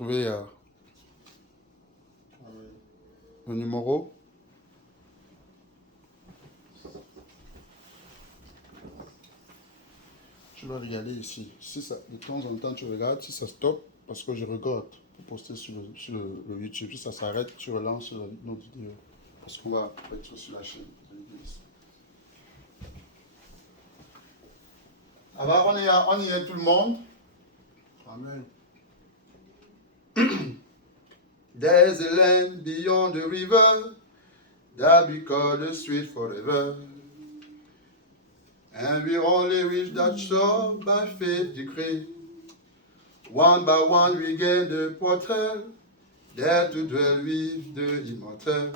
trouver le numéro. Tu vas regarder ici. Si ça, de temps en temps, tu regardes. Si ça stoppe, parce que je regarde pour poster sur le YouTube. Si ça s'arrête, tu relances sur notre vidéo. Parce qu'on va être sur la chaîne de l'église. Alors, on y est tout le monde. Amen. There's a land beyond the river that we call the sweet forever. And we only reach that shore by faith decree. One by one we gain the portal, there to dwell with the immortal.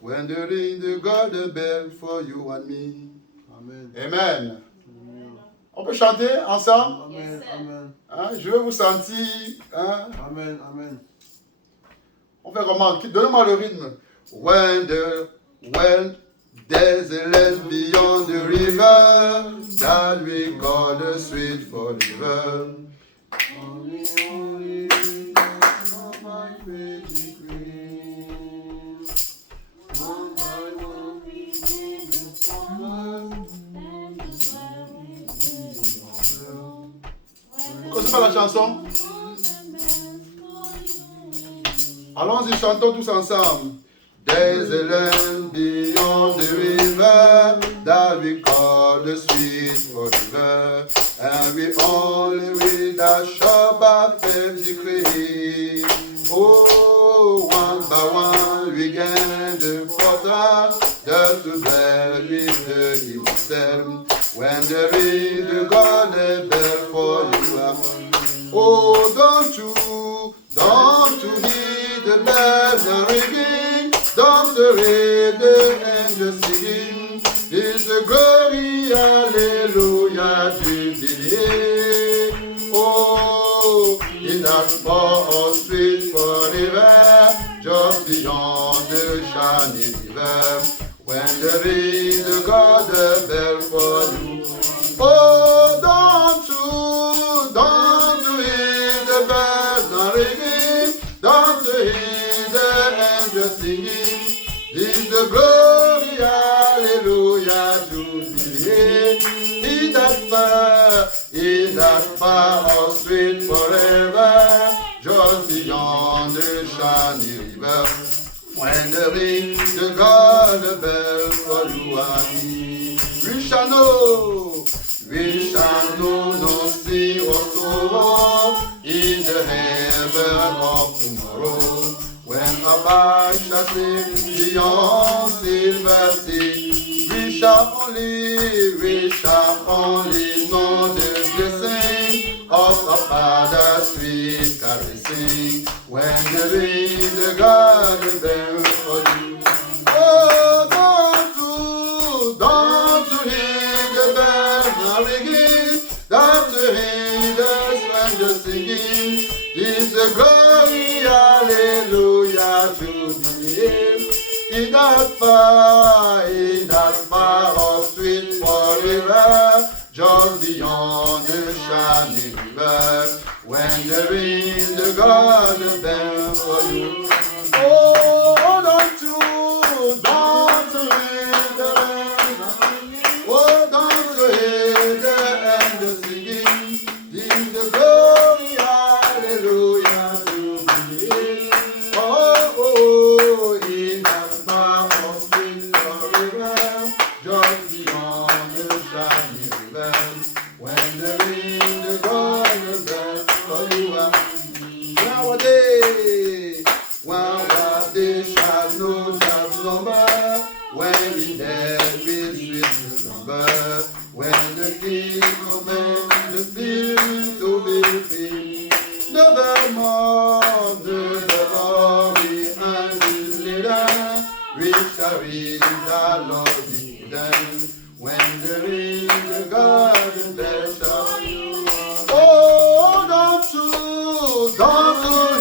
When the ring the golden bell for you and me. Amen. Amen. On peut chanter ensemble? Amen. Amen. Hein, je veux vous sentir. Hein? Amen. Amen. On fait comment? Donnez-moi le rythme. When there's a land beyond the river that we call the sweet forever. Only of my faith decree. One by one we gain the promise. Vous connaissez pas la chanson? Allons-y, chantons tous ensemble. There's a land beyond the river that we call the sweet forever, and we only read that shore by faith decree. Oh, one by one we gain the portal, just to dwell with the immortal. When there is the golden bell for you, oh, don't you hear the bells are ringing? Don't hear the angels singing? It's the glory, hallelujah, jubilee. Oh, in that spot of sweet forever, just beyond the shining river. When there is the golden bell for you. Oh, don't you hear the bells are ringing? Don't you hear the angels singing? It's the glory, hallelujah, jubilee. In that far of sweet forever, just beyond the shining river. When there is the golden bell for you and me, we shall know no sin or sorrow in the heaven of tomorrow. When Abba shall sing beyond silver sea, we shall only know the blessing of our Father's sweet caressing. When there is the golden bell for you. Oh, don't you hear the bells are ringing? Don't you hear the strangers singing? It's the glory, hallelujah, jubilee. In that far of sweet forever, just beyond the shining river. When there is the golden bell for you. Oh, don't you hear the bells ringing? Oh, don't you hear the angels singing? In the glory, hallelujah, jubilee. Oh, in that far of sweet forever, just beyond the shining river. When there is the golden bell for you and me. Nowadays shall know that number, when in death will sweet the number. When the King commands the spirit to be free, nevermore behind his leader, we shall read the Lord hidden. When there is the garden bell shall you. Oh, don't you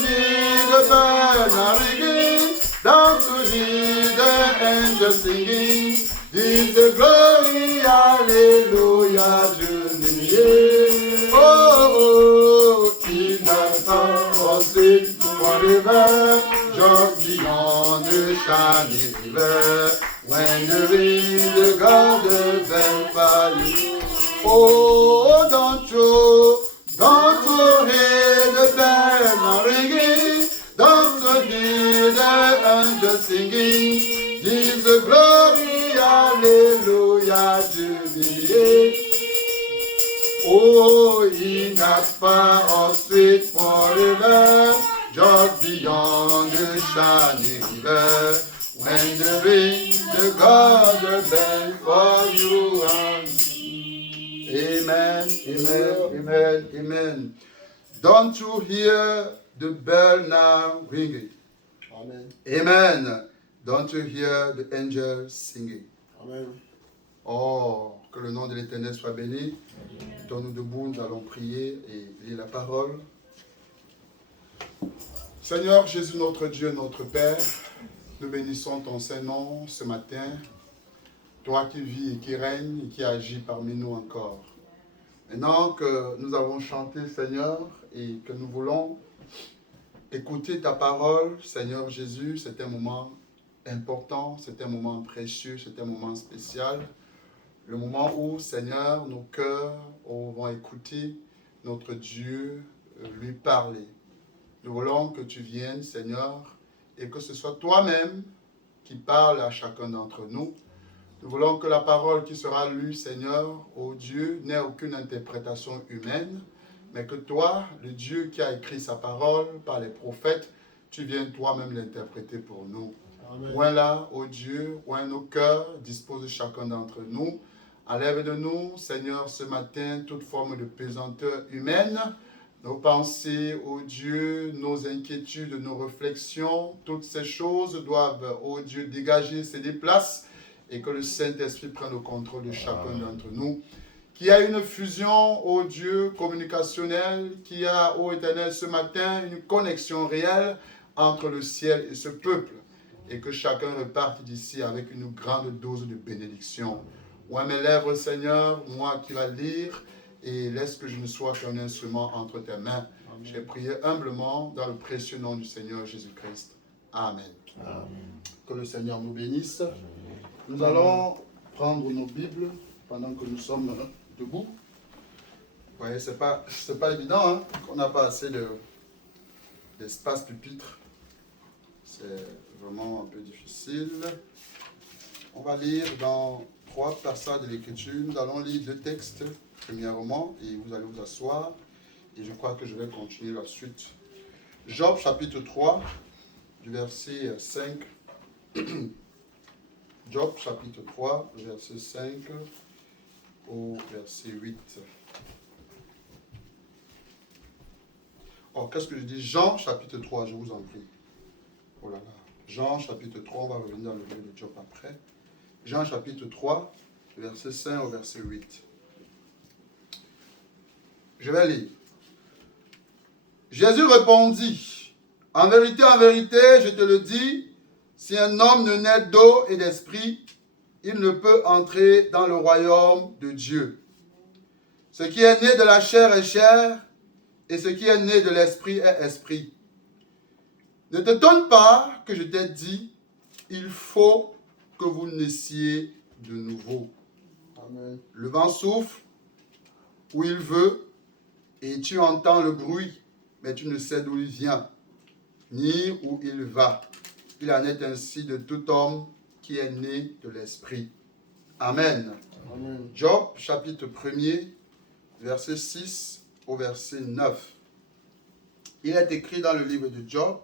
hear the bells are ringing? Don't you hear the angels singing? This the glory, hallelujah, jubilee. Oh, in the town of sin. sweet forever, just beyond the shining river. When the ring, the God of fire. Oh, don't you hear the bell now ringing? Don't you hear the angels singing? Jesus, glory, hallelujah, jubilee. Oh, in that far of sweet forever, just beyond the shining river, when the ring, the God of bell for you and me. Amen, amen, amen, amen. Don't you hear the bell now ringing? Amen. Amen. Don't you hear the angels singing? Amen. Oh, que le nom de l'Éternel soit béni. Mettons-nous debout, nous allons prier et lire la parole. Seigneur Jésus, notre Dieu, notre Père, nous bénissons ton Saint-Nom ce matin. Toi qui vis et qui règnes et qui agis parmi nous encore. Maintenant que nous avons chanté, Seigneur, et que nous voulons écouter ta parole, Seigneur Jésus, c'est un moment important, c'est un moment précieux, c'est un moment spécial. Le moment où, Seigneur, nos cœurs vont écouter notre Dieu lui parler. Nous voulons que tu viennes, Seigneur, et que ce soit toi-même qui parle à chacun d'entre nous. Nous voulons que la parole qui sera lue, Seigneur, ô Dieu, n'ait aucune interprétation humaine, mais que toi, le Dieu qui a écrit sa parole par les prophètes, tu viennes toi-même l'interpréter pour nous. Oint là, ô Dieu, oint nos cœurs, dispose de chacun d'entre nous. Enlève de nous, Seigneur, ce matin, toute forme de pesanteur humaine, nos pensées, ô Dieu, nos inquiétudes, nos réflexions, toutes ces choses doivent, ô Dieu, dégager, se déplacer, et que le Saint-Esprit prenne le contrôle de chacun d'entre nous. Qu'il y a une fusion, ô Dieu, communicationnelle, qu'il y a, ô Éternel, ce matin, une connexion réelle entre le ciel et ce peuple, et que chacun reparte d'ici avec une grande dose de bénédiction. Oint mes lèvres, Seigneur, moi qui va lire, et laisse que je ne sois qu'un instrument entre tes mains. J'ai prié humblement dans le précieux nom du Seigneur Jésus-Christ. Amen. Amen. Que le Seigneur nous bénisse. Amen. Nous allons prendre nos Bibles pendant que nous sommes debout. Vous voyez, c'est pas évident, hein, qu'on n'a pas assez d'espace pupitre. C'est vraiment un peu difficile. On va lire dans 3 passages de l'Écriture. Nous allons lire 2 textes, premièrement, et vous allez vous asseoir. Et je crois que je vais continuer la suite. Job, chapitre 3, du verset 5. Job, chapitre 3, verset 5 au verset 8. Oh, qu'est-ce que je dis? Jean, chapitre 3, je vous en prie. Oh là là. Jean, chapitre 3, on va revenir dans le livre de Job après. Jean, chapitre 3, verset 5 au verset 8. Je vais lire. Jésus répondit, en vérité, je te le dis, si un homme ne naît d'eau et d'esprit, il ne peut entrer dans le royaume de Dieu. Ce qui est né de la chair est chair, et ce qui est né de l'esprit est esprit. Ne t'étonne pas que je t'ai dit, il faut que vous naissiez de nouveau. Amen. Le vent souffle où il veut, et tu entends le bruit, mais tu ne sais d'où il vient, ni où il va. Il en est ainsi de tout homme qui est né de l'esprit. Amen. Amen. Job, chapitre 1er, verset 6 au verset 9. Il est écrit dans le livre de Job,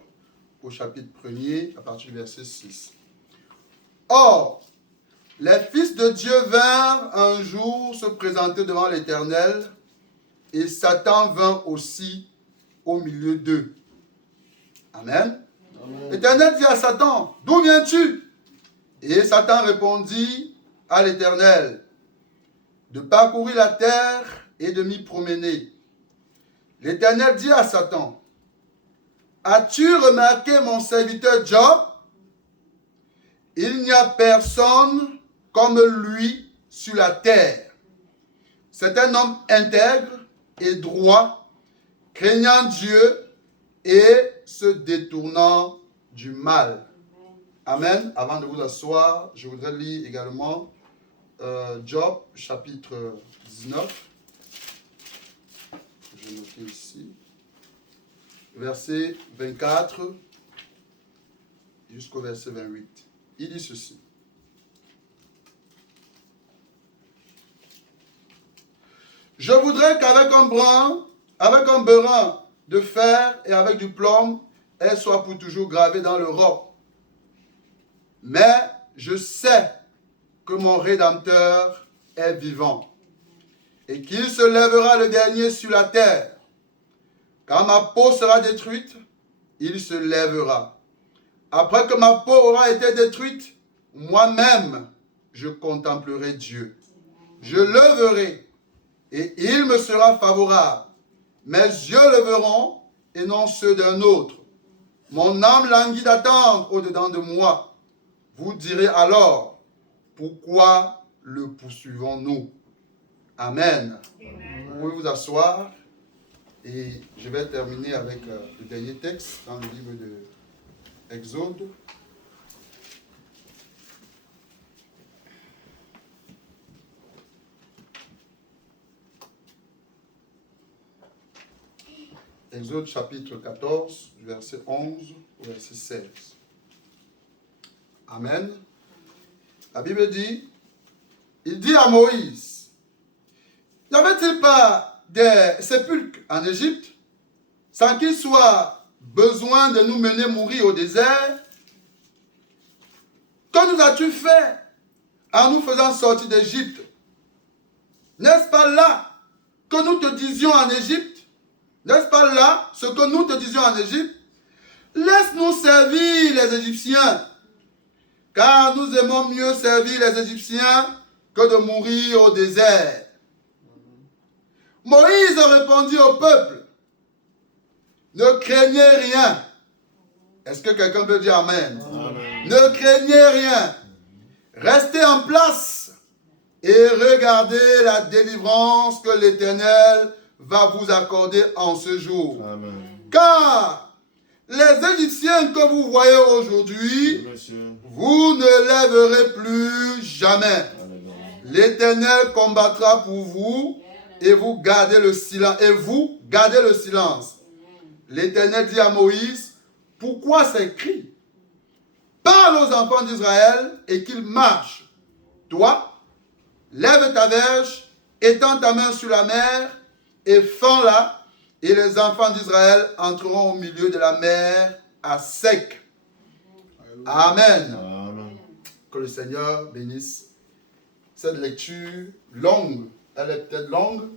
au chapitre 1er, à partir du verset 6. Or, les fils de Dieu vinrent un jour se présenter devant l'Éternel, et Satan vint aussi au milieu d'eux. Amen. L'Éternel dit à Satan, d'où viens-tu? Et Satan répondit à l'Éternel, de parcourir la terre et de m'y promener. L'Éternel dit à Satan, as-tu remarqué mon serviteur Job? Il n'y a personne comme lui sur la terre. C'est un homme intègre et droit, craignant Dieu et se détournant du mal. Amen. Avant de vous asseoir, je voudrais lire également Job, chapitre 19. Je vais noter ici. Verset 24 jusqu'au verset 28. Il dit ceci. Je voudrais qu'avec un berin de fer et avec du plomb, elle soit pour toujours gravée dans le roc. Mais je sais que mon Rédempteur est vivant et qu'il se lèvera le dernier sur la terre. Quand ma peau sera détruite, il se lèvera. Après que ma peau aura été détruite, moi-même, je contemplerai Dieu. Je le verrai et il me sera favorable. Mes yeux le verront et non ceux d'un autre. Mon âme languit d'attendre au-dedans de moi. Vous direz alors, pourquoi le poursuivons-nous? Amen. Vous pouvez vous asseoir et je vais terminer avec le dernier texte dans le livre de Exode. Exode chapitre 14, verset 11 au verset 16. Amen. La Bible dit, il dit à Moïse, n'y avait-il pas des sépulcres en Égypte sans qu'il soit besoin de nous mener mourir au désert? Que nous as-tu fait en nous faisant sortir d'Égypte? N'est-ce pas là que nous te disions en Égypte? N'est-ce pas là ce que nous te disions en Égypte? Laisse-nous servir les Égyptiens, car nous aimons mieux servir les Égyptiens que de mourir au désert. Moïse répondit au peuple, ne craignez rien. Est-ce que quelqu'un peut dire Amen? Amen. Ne craignez rien. Restez en place et regardez la délivrance que l'Éternel va vous accorder en ce jour. Amen. Car les Égyptiens que vous voyez aujourd'hui, vous ne lèverez plus jamais. L'Éternel combattra pour vous et vous gardez le silence. L'Éternel dit à Moïse, pourquoi ces cris? Parle aux enfants d'Israël et qu'ils marchent. Toi, lève ta verge, étends ta main sur la mer et fends-la, et les enfants d'Israël entreront au milieu de la mer à sec. Amen. Amen. Que le Seigneur bénisse cette lecture longue. Elle est peut-être longue,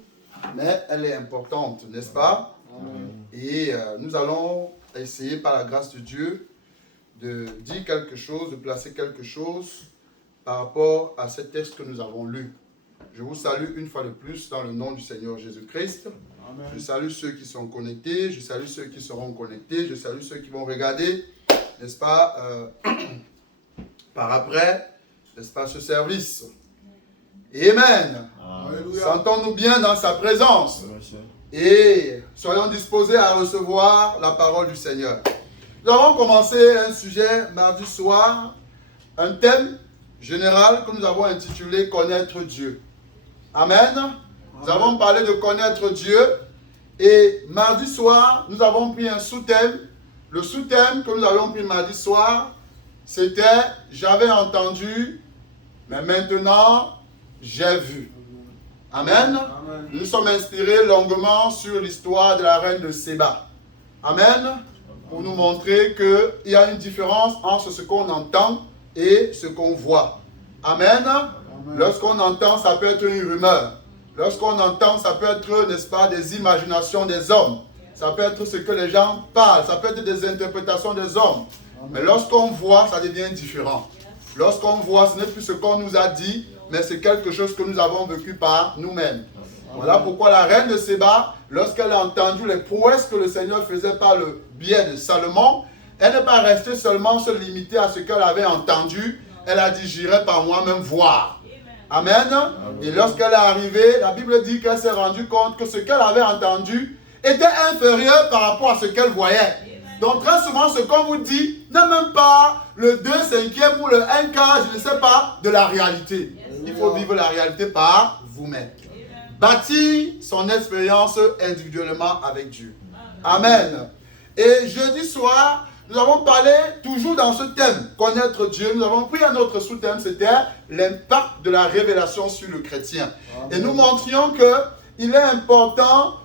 mais elle est importante, n'est-ce pas? Amen. Et nous allons essayer par la grâce de Dieu de dire quelque chose, de placer quelque chose par rapport à ce texte que nous avons lu. Je vous salue une fois de plus dans le nom du Seigneur Jésus-Christ. Amen. Je salue ceux qui sont connectés, je salue ceux qui seront connectés, je salue ceux qui vont regarder, n'est-ce pas, par après, n'est-ce pas, ce service. Amen. Sentons-nous bien dans sa présence. Et soyons disposés à recevoir la parole du Seigneur. Nous avons commencé un sujet mardi soir, un thème général que nous avons intitulé « Connaître Dieu ». Amen. Nous avons parlé de connaître Dieu et mardi soir, nous avons pris un sous-thème. Le sous-thème que nous avons pris mardi soir, c'était « J'avais entendu, mais maintenant, j'ai vu ». Amen. Amen. Nous sommes inspirés longuement sur l'histoire de la reine de Séba. Amen. Pour nous montrer qu'il y a une différence entre ce qu'on entend et ce qu'on voit. Amen. Amen. Lorsqu'on entend, ça peut être une rumeur. Lorsqu'on entend, ça peut être, n'est-ce pas, des imaginations des hommes. Ça peut être ce que les gens parlent. Ça peut être des interprétations des hommes. Amen. Mais lorsqu'on voit, ça devient différent. Lorsqu'on voit, ce n'est plus ce qu'on nous a dit, mais c'est quelque chose que nous avons vécu par nous-mêmes. Voilà pourquoi la reine de Séba, lorsqu'elle a entendu les prouesses que le Seigneur faisait par le biais de Salomon, elle n'est pas restée seulement se limiter à ce qu'elle avait entendu. Elle a dit, j'irai par moi-même voir. Amen. Et lorsqu'elle est arrivée, la Bible dit qu'elle s'est rendue compte que ce qu'elle avait entendu était inférieure par rapport à ce qu'elle voyait. Donc très souvent, ce qu'on vous dit n'est même pas le 2/5 ou le 1/4, je ne sais pas, de la réalité. Il faut vivre la réalité par vous-même. Bâtir son expérience individuellement avec Dieu. Amen. Et jeudi soir, nous avons parlé toujours dans ce thème, connaître Dieu. Nous avons pris un autre sous-thème, c'était l'impact de la révélation sur le chrétien. Amen. Et nous montrions qu'il est important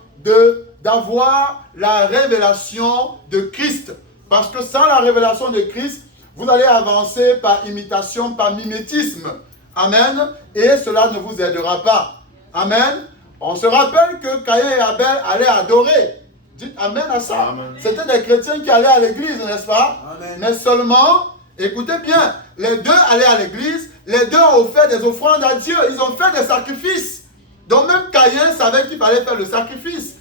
d'avoir la révélation de Christ. Parce que sans la révélation de Christ, vous allez avancer par imitation, par mimétisme. Amen. Et cela ne vous aidera pas. Amen. On se rappelle que Caïn et Abel allaient adorer. Dites Amen à ça. C'était des chrétiens qui allaient à l'église, n'est-ce pas? Amen. Mais seulement, écoutez bien, les deux allaient à l'église, les deux ont offert des offrandes à Dieu, ils ont fait des sacrifices. Donc même Caïn savait qu'il fallait faire le sacrifice.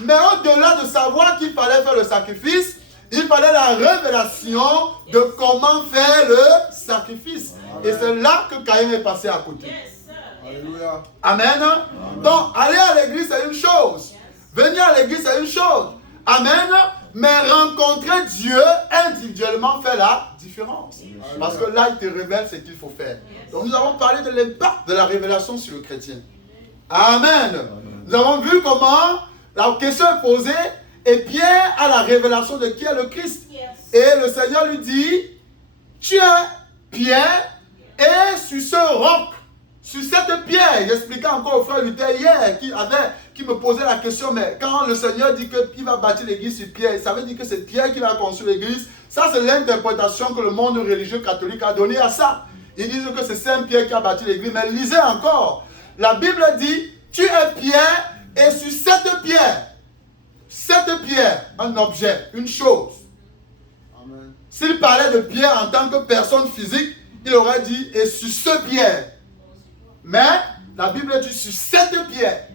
Mais au-delà de savoir qu'il fallait faire le sacrifice, il fallait la révélation de comment faire le sacrifice. Amen. Et c'est là que Caïn est passé à côté. Alléluia. Amen. Amen. Donc aller à l'église c'est une chose. Venir à l'église, c'est une chose. Amen. Mais rencontrer Dieu individuellement fait la différence. Parce que là, il te révèle ce qu'il faut faire. Donc, nous avons parlé de l'impact de la révélation sur le chrétien. Amen. Nous avons vu comment la question est posée et Pierre a la révélation de qui est le Christ. Et le Seigneur lui dit, tu es Pierre et sur ce roc, sur cette pierre, j'expliquais encore au frère Luther hier qui me posait la question, mais quand le Seigneur dit qu'il va bâtir l'église sur pierre, ça veut dire que c'est Pierre qui va construire l'église. Ça, c'est l'interprétation que le monde religieux catholique a donnée à ça. Ils disent que c'est Saint Pierre qui a bâti l'église, mais lisez encore. La Bible dit, tu es Pierre et sur cette pierre, un objet, une chose. S'il parlait de pierre en tant que personne physique, il aurait dit, et sur ce pierre. Mais la Bible dit sur cette pierre.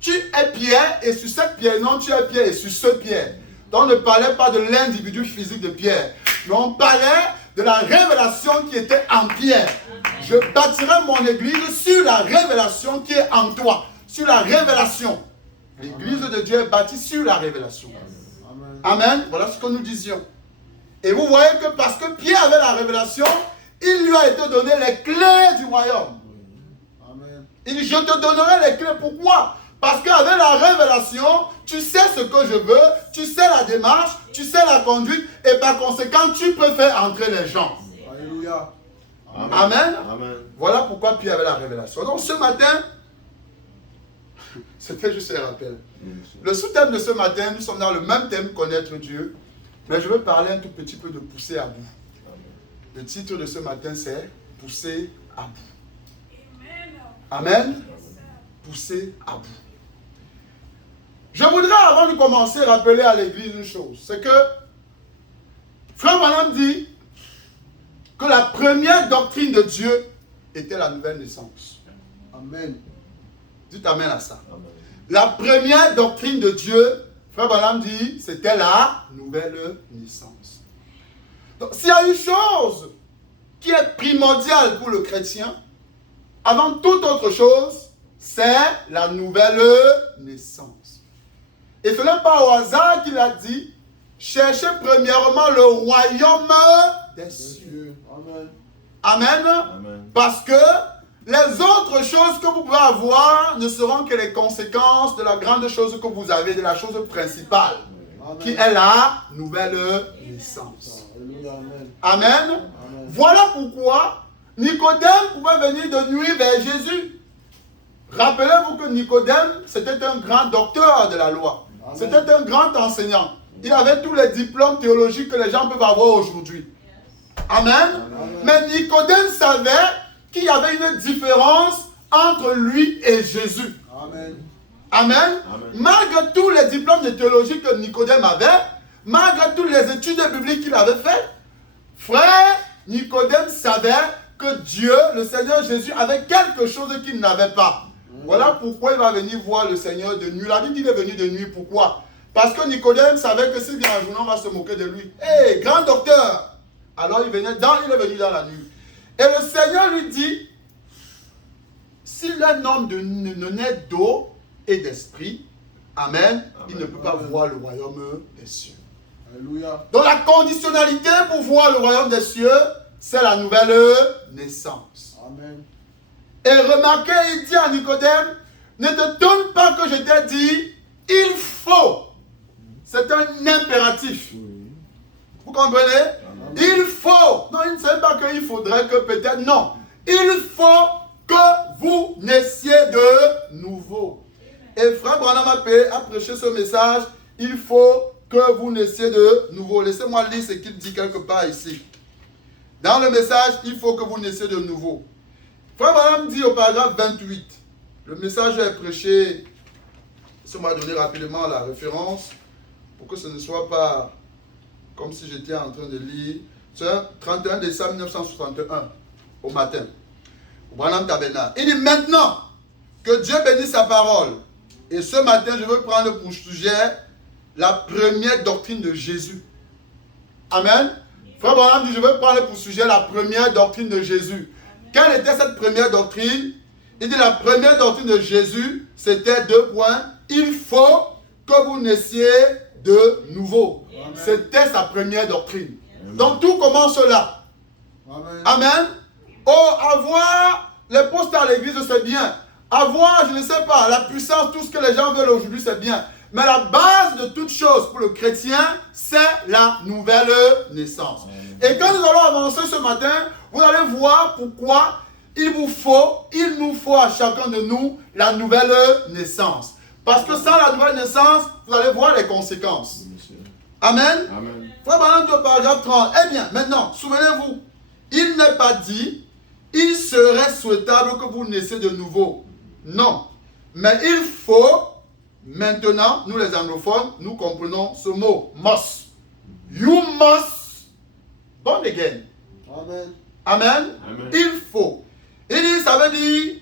Tu es Pierre et sur cette pierre. Non, tu es Pierre et sur ce pierre. Donc on ne parlait pas de l'individu physique de Pierre. Mais on parlait de la révélation qui était en Pierre. Je bâtirai mon église sur la révélation qui est en toi. Sur la révélation. L'église de Dieu est bâtie sur la révélation. Amen. Voilà ce que nous disions. Et vous voyez que parce que Pierre avait la révélation, il lui a été donné les clés du royaume. Il dit, je te donnerai les clés. Pourquoi? Parce qu'avec la révélation, tu sais ce que je veux, tu sais la démarche, tu sais la conduite, et par conséquent, tu peux faire entrer les gens. Alléluia. Amen. Amen. Voilà pourquoi Pierre avait la révélation. Donc ce matin, c'était juste un rappel. Le sous-thème de ce matin, nous sommes dans le même thème, connaître Dieu, mais je veux parler un tout petit peu de pousser à bout. Le titre de ce matin, c'est pousser à bout. Amen. Pousser à bout. Je voudrais, avant de commencer, rappeler à l'église une chose. C'est que Frère Branham dit que la première doctrine de Dieu était la nouvelle naissance. Amen. Dites amen à ça. Amen. La première doctrine de Dieu, Frère Branham dit, c'était la nouvelle naissance. Donc, s'il y a une chose qui est primordiale pour le chrétien, avant toute autre chose, c'est la nouvelle naissance. Et ce n'est pas au hasard qu'il a dit, cherchez premièrement le royaume des cieux. Amen. Amen. Amen. Parce que les autres choses que vous pouvez avoir ne seront que les conséquences de la grande chose que vous avez, de la chose principale, Amen. Qui est la nouvelle naissance. Amen. Amen. Amen. Voilà pourquoi Nicodème pouvait venir de nuit vers Jésus. Rappelez-vous que Nicodème, c'était un grand docteur de la loi. C'était un grand enseignant. Il avait tous les diplômes théologiques que les gens peuvent avoir aujourd'hui. Amen. Amen. Mais Nicodème savait qu'il y avait une différence entre lui et Jésus. Amen. Amen. Amen. Malgré tous les diplômes de théologie que Nicodème avait, malgré toutes les études bibliques qu'il avait faites, frère, Nicodème savait que Dieu, le Seigneur Jésus, avait quelque chose qu'il n'avait pas. Voilà pourquoi il va venir voir le Seigneur de nuit. La Bible dit qu'il est venu de nuit. Pourquoi? Parce que Nicodème savait que s'il vient en journée, on va se moquer de lui. Hé, grand docteur! Alors il est venu dans la nuit. Et le Seigneur lui dit, si un homme ne naît d'eau et d'esprit, Amen. Il ne peut pas voir le royaume des cieux. Alléluia. Donc la conditionnalité pour voir le royaume des cieux, c'est la nouvelle naissance. Amen. Et remarquez, il dit à Nicodème, ne te donne pas que je t'ai dit, il faut. C'est un impératif. Vous comprenez? Amen. Il faut. Non, il ne sait pas qu'il faudrait que peut-être. Non. Il faut que vous naissiez de nouveau. Et frère Branham a prêché ce message. Il faut que vous naissiez de nouveau. Laissez-moi lire ce qu'il dit quelque part ici. Dans le message, il faut que vous naissiez de nouveau. Frère Branham dit au paragraphe 28. Le message est prêché. Laissez-moi donner rapidement la référence pour que ce ne soit pas comme si j'étais en train de lire. C'est 31 décembre 1961 au matin. Branham Tabernacle. Il dit maintenant que Dieu bénisse sa parole. Et ce matin, je veux prendre pour sujet la première doctrine de Jésus. Amen. Frère Branham dit, je veux prendre pour sujet la première doctrine de Jésus. Quelle était cette première doctrine? Il dit, la première doctrine de Jésus, c'était 2 points. Il faut que vous naissiez de nouveau. C'était sa première doctrine. Amen. Donc tout commence là. Amen. Amen. Oh, avoir les postes à l'église, c'est bien. Avoir, je ne sais pas, la puissance, tout ce que les gens veulent aujourd'hui, c'est bien. Mais la base de toute chose pour le chrétien, c'est la nouvelle naissance. Amen. Et quand nous allons avancer ce matin, vous allez voir pourquoi il nous faut à chacun de nous la nouvelle naissance. Parce que sans la nouvelle naissance, vous allez voir les conséquences. Amen. Amen. Frère Branham dit au paragraphe 30. Eh bien, maintenant, souvenez-vous, il n'est pas dit, il serait souhaitable que vous naissiez de nouveau. Non. Mais il faut, maintenant, nous les anglophones, nous comprenons ce mot, must. You must born again. Amen. Amen. Amen. Il faut. Il dit, ça veut dire,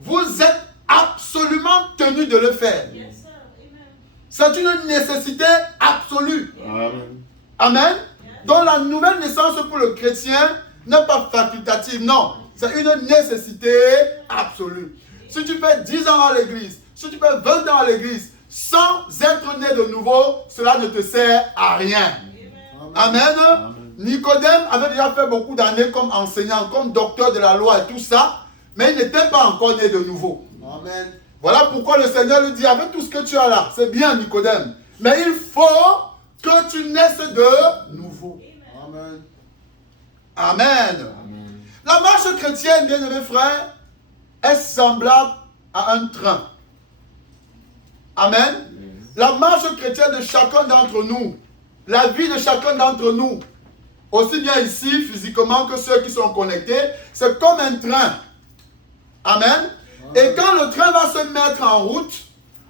vous êtes absolument tenu de le faire. Yes, sir. C'est une nécessité absolue. Amen. Amen. Yes. Donc la nouvelle naissance pour le chrétien n'est pas facultative, non. C'est une nécessité absolue. Si tu fais 10 ans à l'église, si tu fais 20 ans à l'église, sans être né de nouveau, cela ne te sert à rien. Amen. Amen. Amen. Nicodème avait déjà fait beaucoup d'années comme enseignant, comme docteur de la loi et tout ça, mais il n'était pas encore né de nouveau. Amen. Voilà pourquoi le Seigneur lui dit, avec tout ce que tu as là, c'est bien Nicodème, mais il faut que tu naisses de nouveau. Amen. Amen. Amen. La marche chrétienne, bien-aimés frères, est semblable à un train. Amen. Amen. La marche chrétienne de chacun d'entre nous, la vie de chacun d'entre nous, aussi bien ici physiquement que ceux qui sont connectés, c'est comme un train. Amen. Et quand le train va se mettre en route,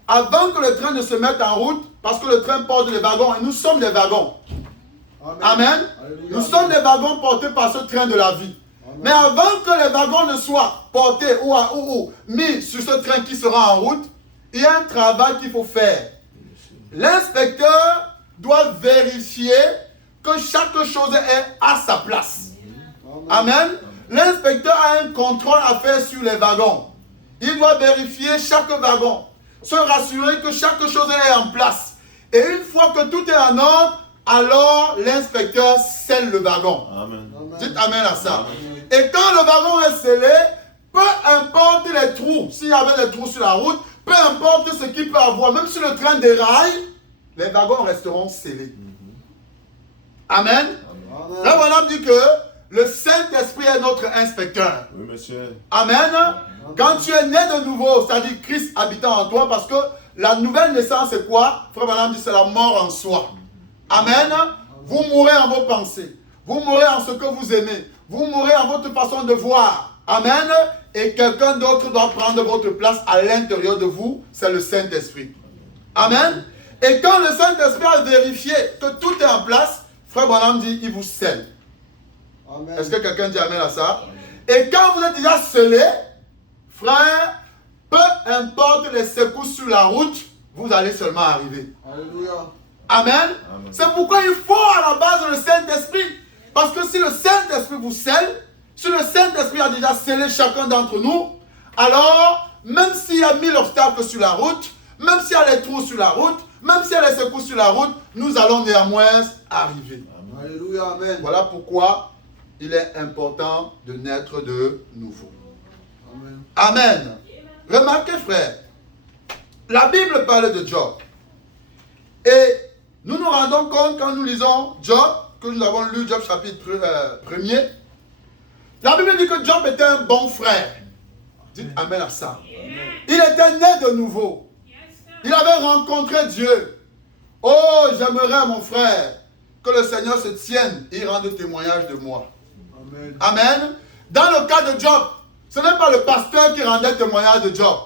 avant que le train ne se mette en route, parce que le train porte les wagons, et nous sommes des wagons. Amen. Amen. Nous sommes des wagons portés par ce train de la vie. Amen. Mais avant que les wagons ne soient portés ou mis sur ce train qui sera en route, il y a un travail qu'il faut faire. L'inspecteur doit vérifier que chaque chose est à sa place. Amen. Amen. L'inspecteur a un contrôle à faire sur les wagons. Il doit vérifier chaque wagon, se rassurer que chaque chose est en place. Et une fois que tout est en ordre, alors l'inspecteur scelle le wagon. Amen. Dites Amen à ça. Amen. Et quand le wagon est scellé, peu importe les trous, s'il y avait des trous sur la route, peu importe ce qu'il peut avoir, même si le train déraille, les wagons resteront scellés. Amen. Amen. Là, Branham dit que le Saint-Esprit est notre inspecteur. Oui, monsieur. Amen. Amen. Quand tu es né de nouveau, c'est-à-dire Christ habitant en toi, parce que la nouvelle naissance, c'est quoi? Frère Branham dit, c'est la mort en soi. Amen. Vous mourrez en vos pensées. Vous mourrez en ce que vous aimez. Vous mourrez en votre façon de voir. Amen. Et quelqu'un d'autre doit prendre votre place à l'intérieur de vous. C'est le Saint-Esprit. Amen. Et quand le Saint-Esprit a vérifié que tout est en place, Frère Branham dit, il vous scelle. Est-ce que quelqu'un dit Amen à ça? Et quand vous êtes déjà scellé, frère, peu importe les secousses sur la route, vous allez seulement arriver. Alléluia. Amen. Amen. C'est pourquoi il faut à la base le Saint-Esprit. Parce que si le Saint-Esprit vous scelle, si le Saint-Esprit a déjà scellé chacun d'entre nous, alors, même s'il y a 1000 obstacles sur la route, même s'il y a les trous sur la route, même s'il y a les secousses sur la route, nous allons néanmoins arriver. Alléluia, amen. Voilà pourquoi il est important de naître de nouveau. Amen. Amen. Remarquez, frère, la Bible parle de Job. Et nous nous rendons compte quand nous lisons Job, que nous avons lu Job chapitre 1er. La Bible dit que Job était un bon frère. Dites amen à ça. Il était né de nouveau. Il avait rencontré Dieu. Oh, j'aimerais, mon frère, que le Seigneur se tienne et rende témoignage de moi. Amen. Amen. Dans le cas de Job, ce n'est pas le pasteur qui rendait témoignage de Job.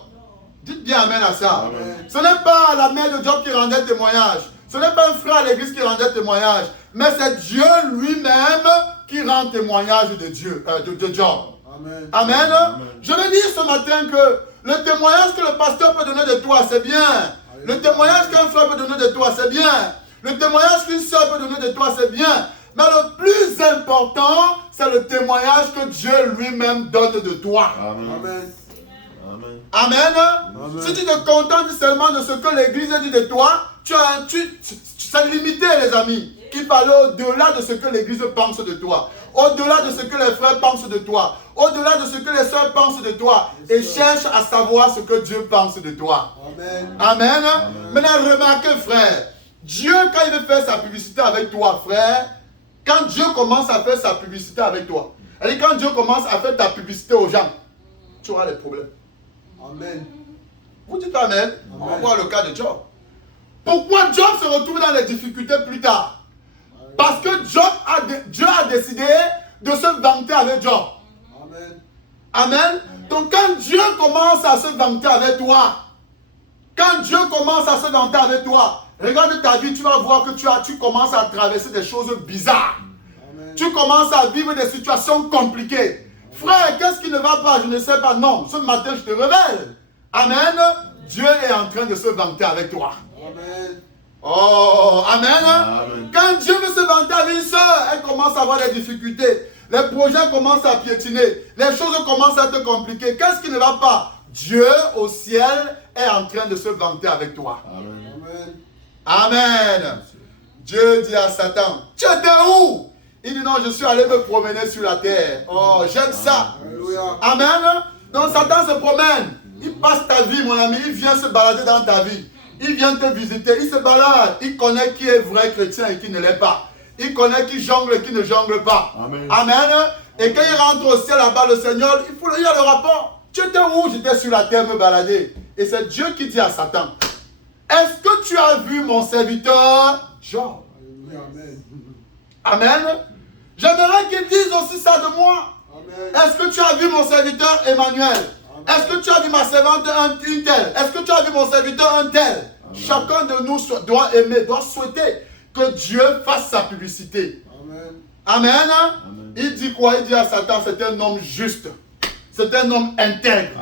Dites bien amen à ça. Amen. Ce n'est pas la mère de Job qui rendait témoignage. Ce n'est pas un frère à l'église qui rendait témoignage. Mais c'est Dieu lui-même qui rend témoignage de Dieu, de Job. Amen. Amen. Amen. Je veux dire ce matin que le témoignage que le pasteur peut donner de toi, c'est bien. Le témoignage qu'un frère peut donner de toi, c'est bien. Le témoignage qu'une soeur peut donner de toi, c'est bien. Mais le plus important, c'est le témoignage que Dieu lui-même donne de toi. Amen. Amen. Amen. Amen. Si tu te contentes seulement de ce que l'Église dit de toi, c'est limité, les amis. Il parle au-delà de ce que l'Église pense de toi. Au-delà de ce que les frères pensent de toi. Au-delà de ce que les sœurs pensent de toi. Et cherche à savoir ce que Dieu pense de toi. Amen. Amen. Maintenant, remarquez, frère. Dieu, quand il veut faire sa publicité avec toi, frère, quand Dieu commence à faire sa publicité avec toi, et quand Dieu commence à faire ta publicité aux gens, tu auras des problèmes. Amen. Vous dites amen. On va Amen. voir le cas de Job. Pourquoi Job se retrouve dans les difficultés plus tard? Parce que Dieu a décidé de se vanter avec Job. Amen. Amen. Donc quand Dieu commence à se vanter avec toi, quand Dieu commence à se vanter avec toi, regarde ta vie, tu vas voir que tu commences à traverser des choses bizarres. Amen. Tu commences à vivre des situations compliquées. Frère, qu'est-ce qui ne va pas? Je ne sais pas. Non, ce matin, je te révèle. Amen. Dieu est en train de se vanter avec toi. Amen. Oh, amen. Amen. Quand Dieu veut se vanter avec une soeur, elle commence à avoir des difficultés. Les projets commencent à piétiner. Les choses commencent à être compliquées. Qu'est-ce qui ne va pas? Dieu au ciel est en train de se vanter avec toi. Amen. Amen. Dieu dit à Satan, tu étais où? Il dit non, je suis allé me promener sur la terre. Oh, j'aime ça. Alléluia. Amen. Donc Satan se promène. Il passe ta vie, mon ami. Il vient se balader dans ta vie. Il vient te visiter. Il se balade. Il connaît qui est vrai chrétien et qui ne l'est pas. Il connaît qui jongle et qui ne jongle pas. Amen. Amen. Et quand il rentre au ciel là-bas, le Seigneur, il faut lui dire le rapport. Tu étais où? J'étais sur la terre me balader. Et c'est Dieu qui dit à Satan, est-ce que tu as vu mon serviteur Job? Alléluia. Amen. Amen. J'aimerais qu'il dise aussi ça de moi. Amen. Est-ce que tu as vu mon serviteur Emmanuel? Est-ce que tu as vu ma servante une telle? Est-ce que tu as vu mon serviteur un tel? Amen. Chacun de nous doit aimer, doit souhaiter que Dieu fasse sa publicité. Amen. Amen. Amen. Il dit quoi? Il dit à Satan, c'est un homme juste. C'est un homme intègre.